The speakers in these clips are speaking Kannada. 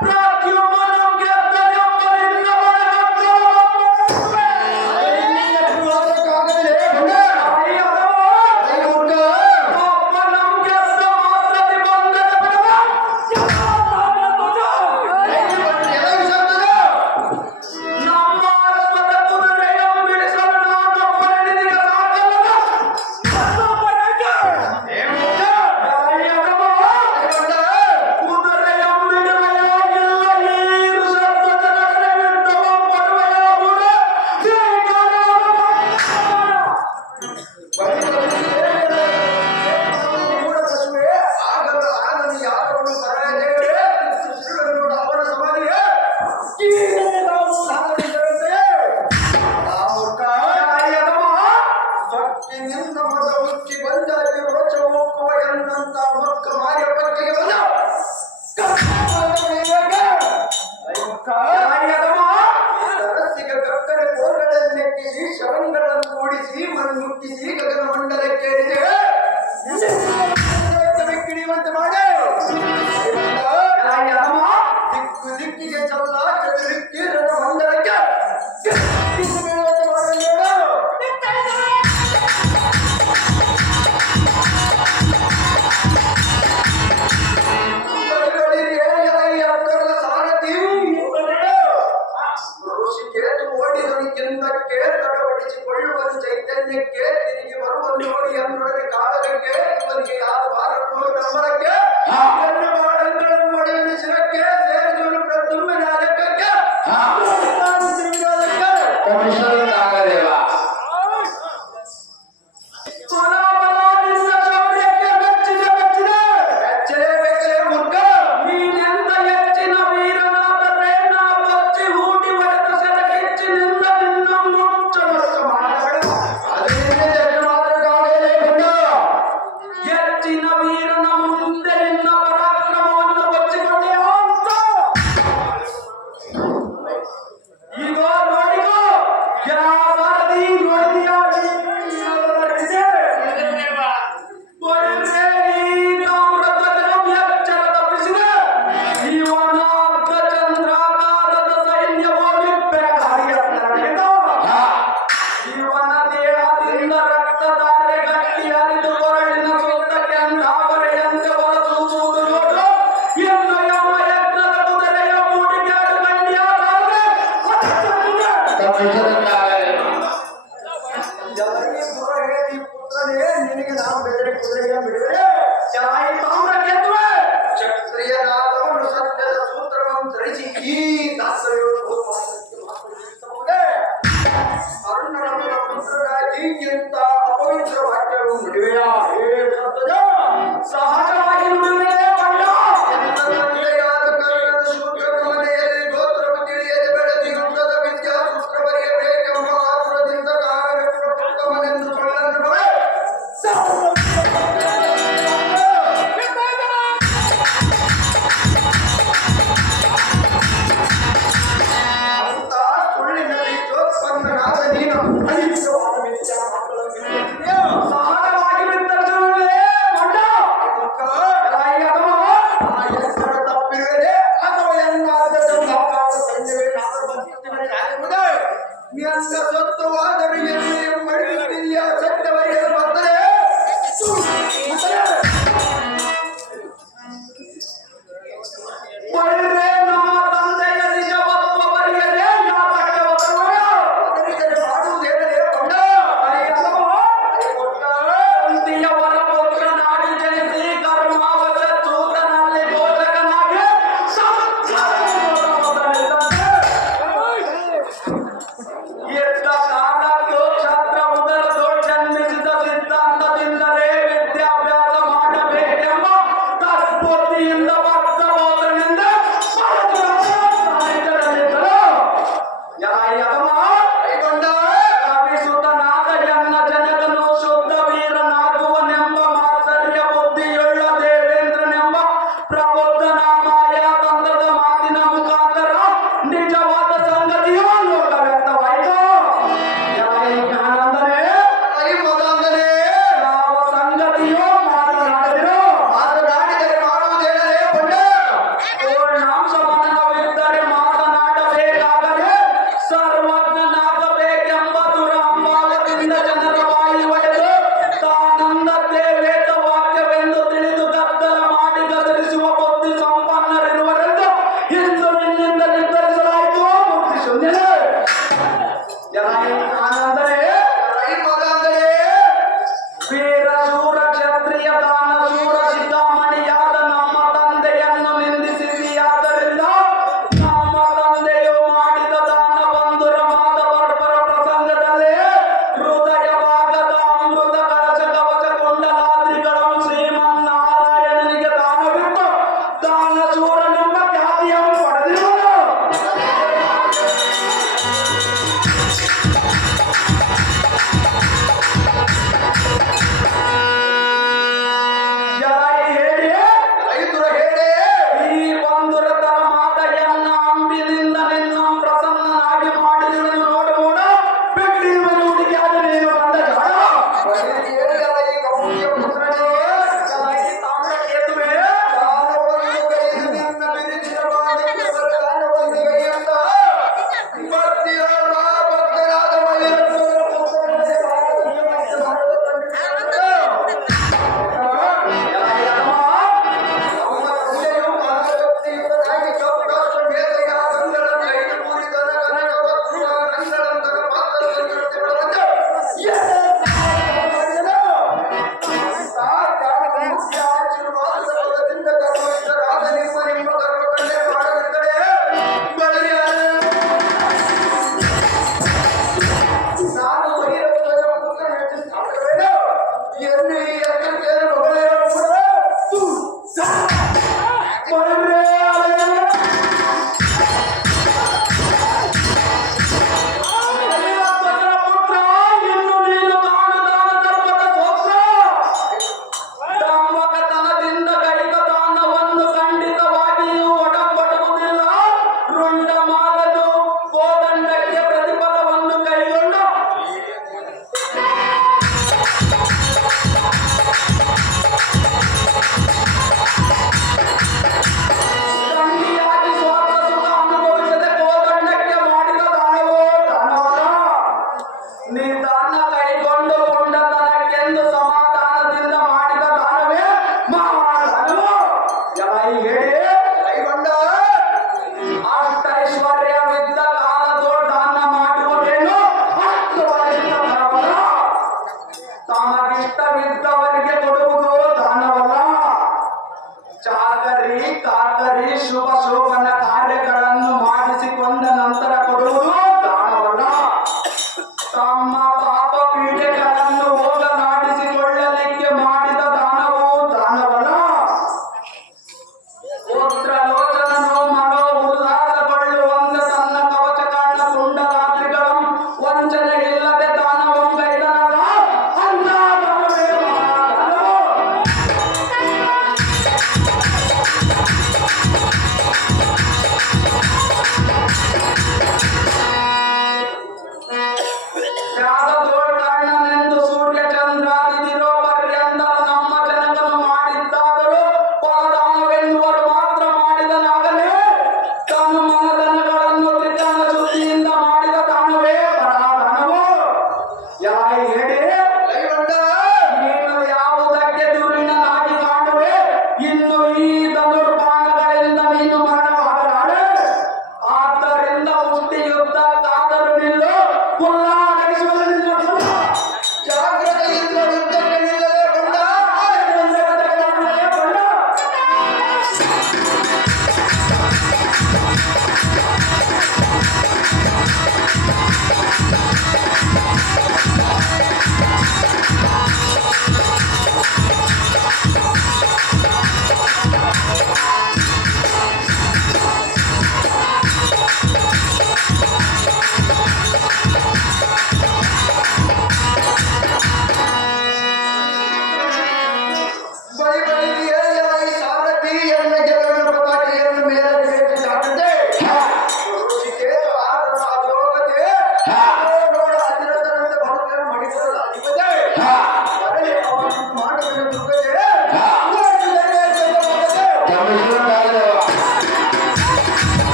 প্রাণ ಚೈತನ್ಯಕ್ಕೆ ತಿರುಗಿ ಬರುವುದು ನೋಡಿ ಅನ್ನೊಡನೆ ಕಾಳಗಕ್ಕೆ ಇವನಿಗೆ ಯಾರು ವಾರ ನಂಬರಕ್ಕೆ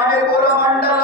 பாண்டு குல மண்டல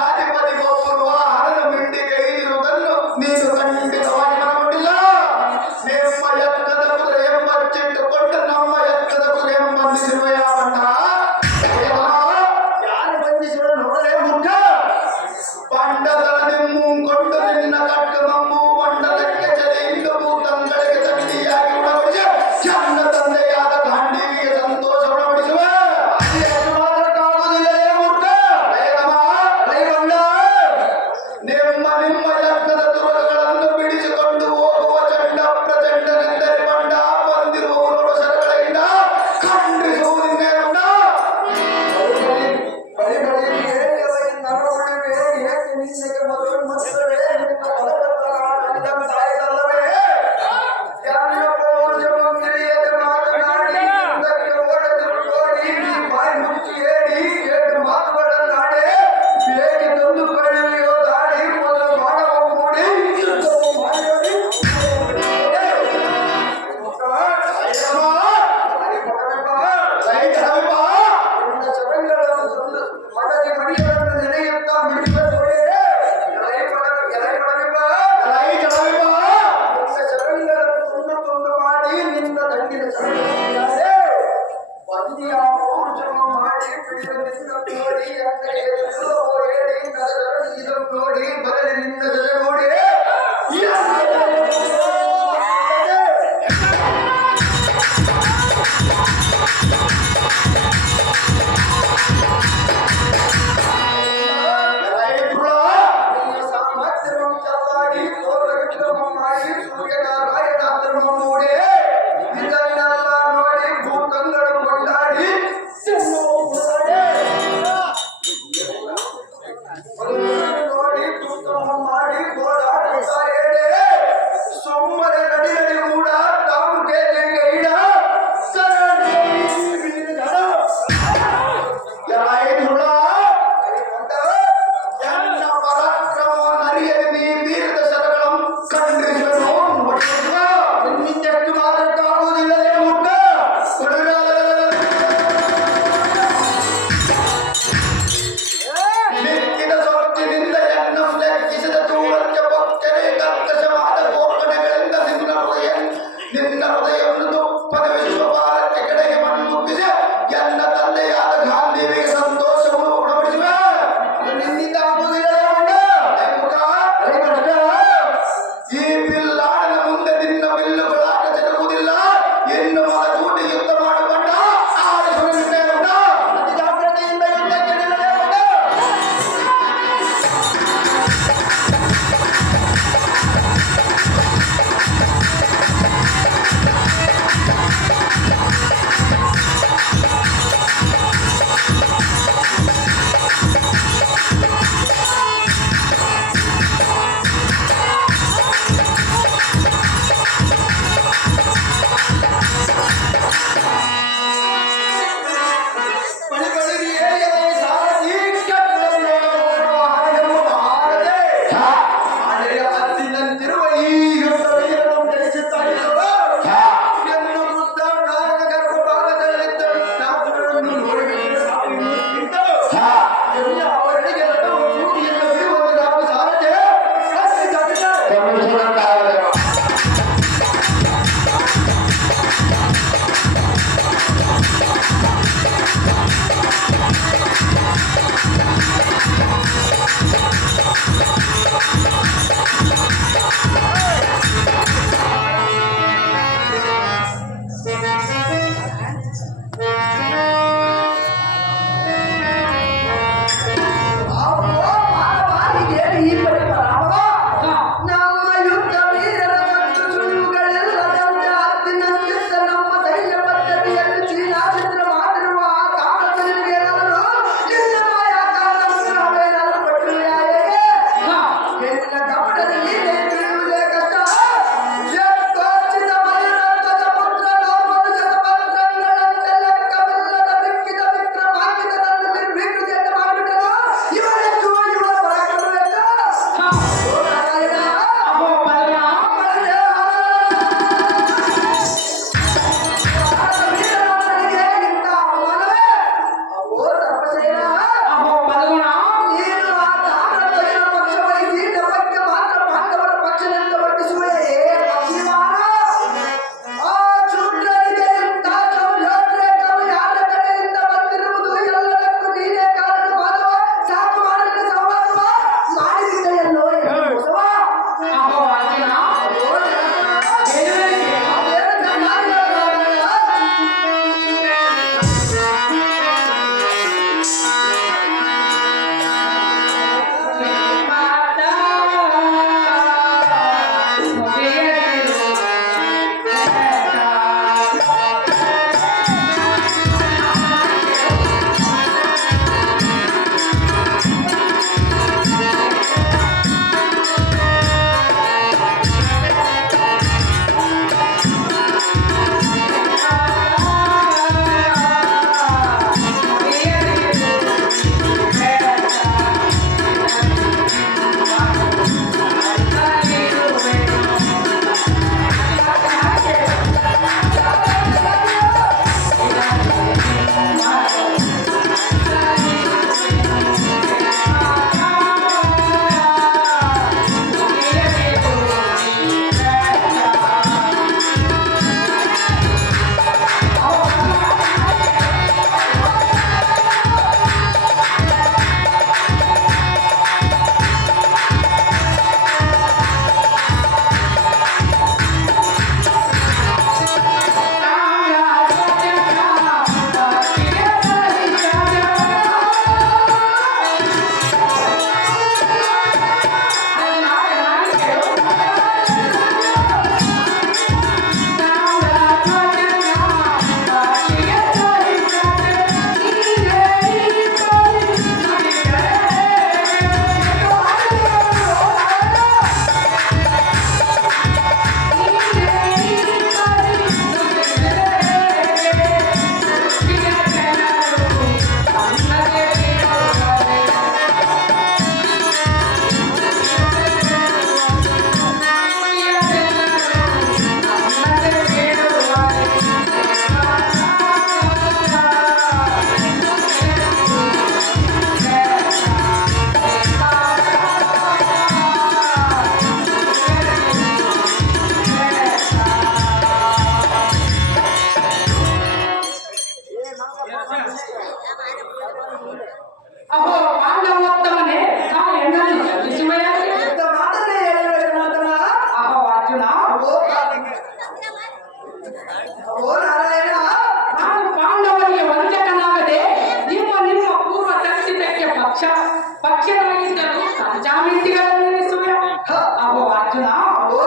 ಅರ್ಜುನ ಓ